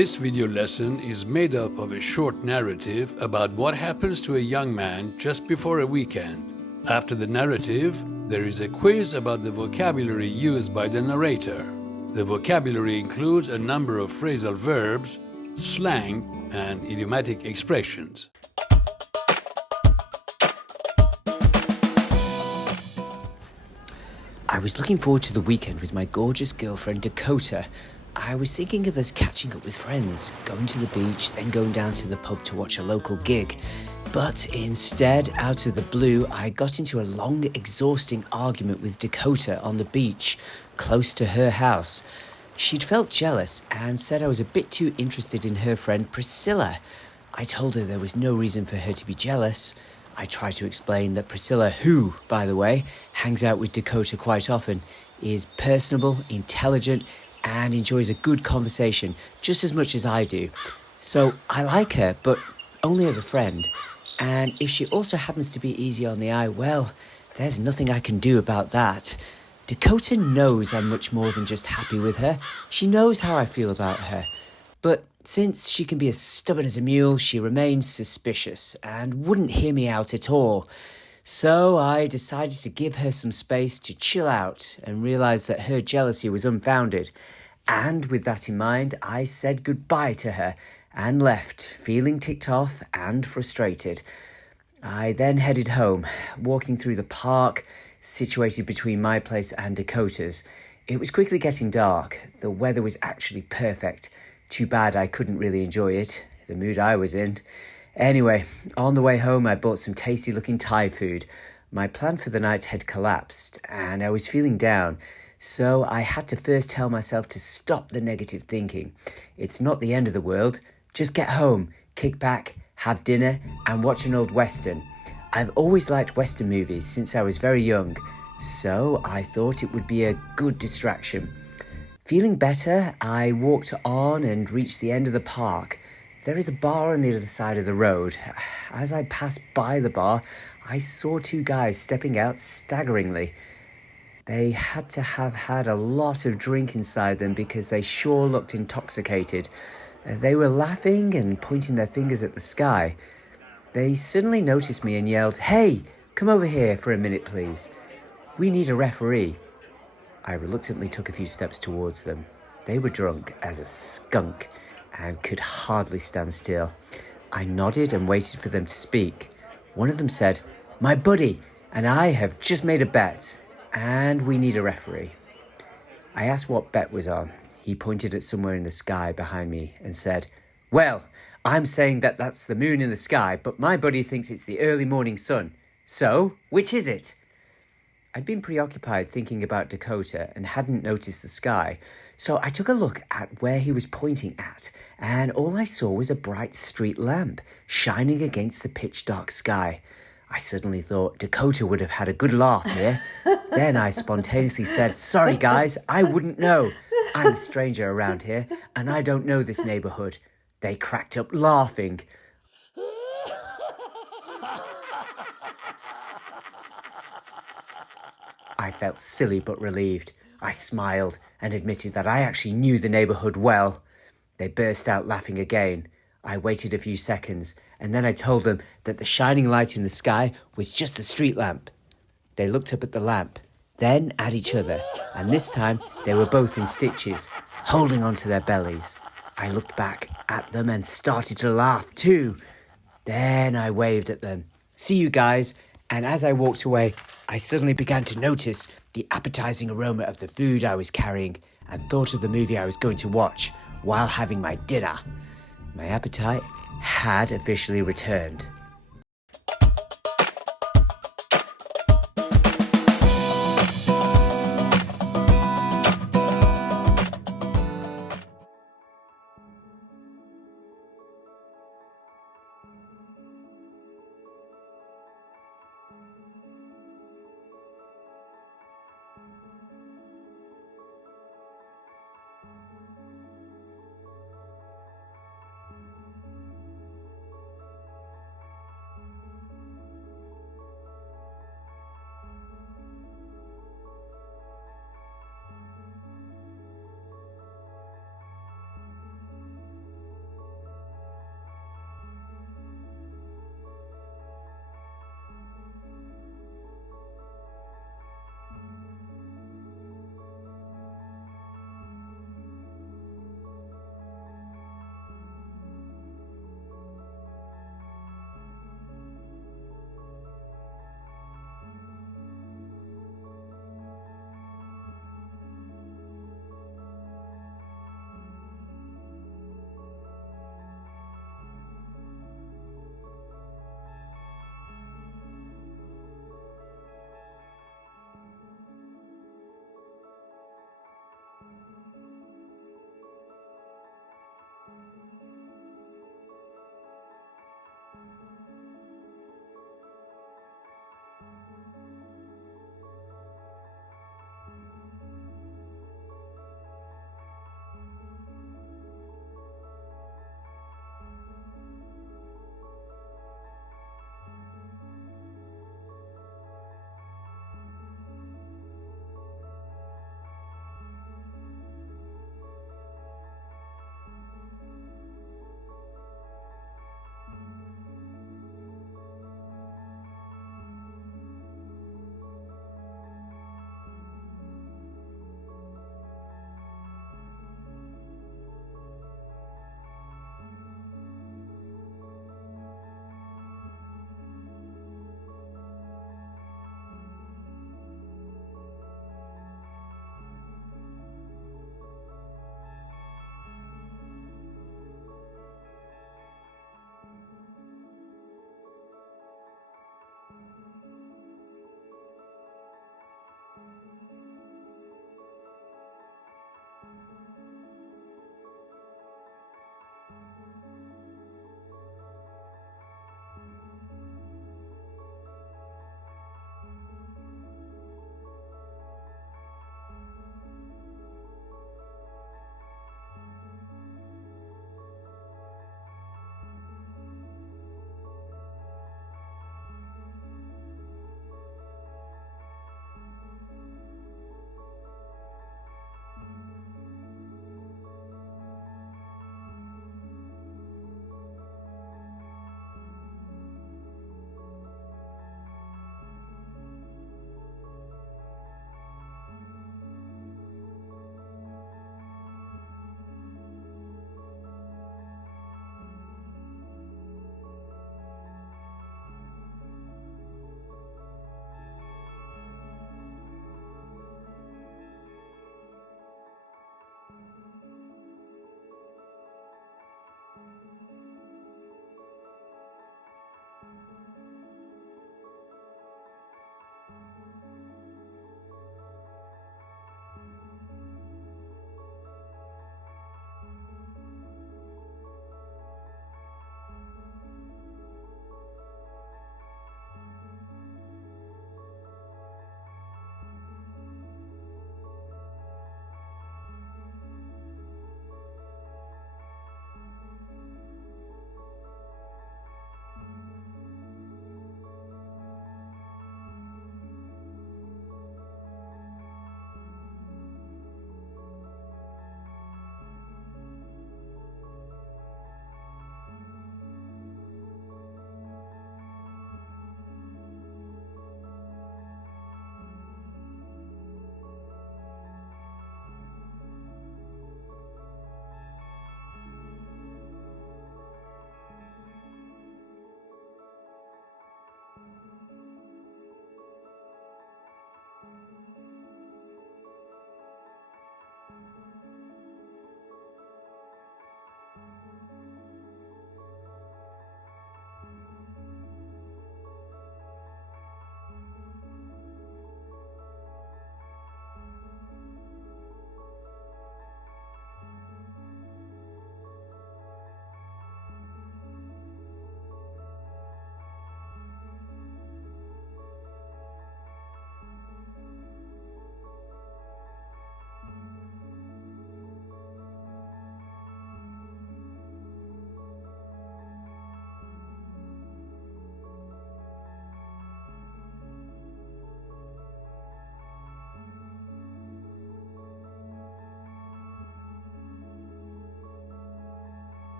This video lesson is made up of a short narrative about what happens to a young man just before a weekend. After the narrative, there is a quiz about the vocabulary used by the narrator. The vocabulary includes a number of phrasal verbs, slang, and idiomatic expressions. I was looking forward to the weekend with my gorgeous girlfriend Dakota. I was thinking of us catching up with friends, going to the beach, then going down to the pub to watch a local gig. But instead, out of the blue, I got into a long, exhausting argument with Dakota on the beach, close to her house. She'd felt jealous and said I was a bit too interested in her friend Priscilla. I told her there was no reason for her to be jealous. I tried to explain that Priscilla, who, by the way, hangs out with Dakota quite often, is personable, intelligent, and enjoys a good conversation just as much as I do. So I like her, but only as a friend. And if she also happens to be easy on the eye, well, there's nothing I can do about that. Dakota knows I'm much more than just happy with her. She knows how I feel about her. But since she can be as stubborn as a mule, she remains suspicious and wouldn't hear me out at all. So I decided to give her some space to chill out and realised that her jealousy was unfounded. And with that in mind, I said goodbye to her and left, feeling ticked off and frustrated. I then headed home, walking through the park, situated between my place and Dakota's. It was quickly getting dark. The weather was actually perfect. Too bad I couldn't really enjoy it, the mood I was in. Anyway, on the way home I bought some tasty-looking Thai food. My plan for the night had collapsed, and I was feeling down, so I had to first tell myself to stop the negative thinking. It's not the end of the world. Just get home, kick back, have dinner, and watch an old Western. I've always liked Western movies since I was very young, so I thought it would be a good distraction. Feeling better, I walked on and reached the end of the park. There is a bar on the other side of the road. As I passed by the bar, I saw two guys stepping out staggeringly. They had to have had a lot of drink inside them because they sure looked intoxicated. They were laughing and pointing their fingers at the sky. They suddenly noticed me and yelled, "Hey, come over here for a minute, please. We need a referee." I reluctantly took a few steps towards them. They were drunk as a skunk and could hardly stand still. I nodded and waited for them to speak. One of them said, "My buddy and I have just made a bet, and we need a referee." I asked what bet was on. He pointed at somewhere in the sky behind me and said, "Well, I'm saying that that's the moon in the sky, but my buddy thinks it's the early morning sun. So, which is it?" I'd been preoccupied thinking about Dakota and hadn't noticed the sky, so I took a look at where he was pointing at, and all I saw was a bright street lamp shining against the pitch-dark sky. I suddenly thought Dakota would have had a good laugh here. Then I spontaneously said, "Sorry guys, I wouldn't know. I'm a stranger around here, and I don't know this neighbourhood." They cracked up laughing. I felt silly but relieved. I smiled and admitted that I actually knew the neighbourhood well. They burst out laughing again. I waited a few seconds, and then I told them that the shining light in the sky was just a street lamp. They looked up at the lamp, then at each other, and this time they were both in stitches, holding onto their bellies. I looked back at them and started to laugh too. Then I waved at them. "See you guys." And as I walked away, I suddenly began to notice the appetizing aroma of the food I was carrying and thought of the movie I was going to watch while having my dinner. My appetite had officially returned.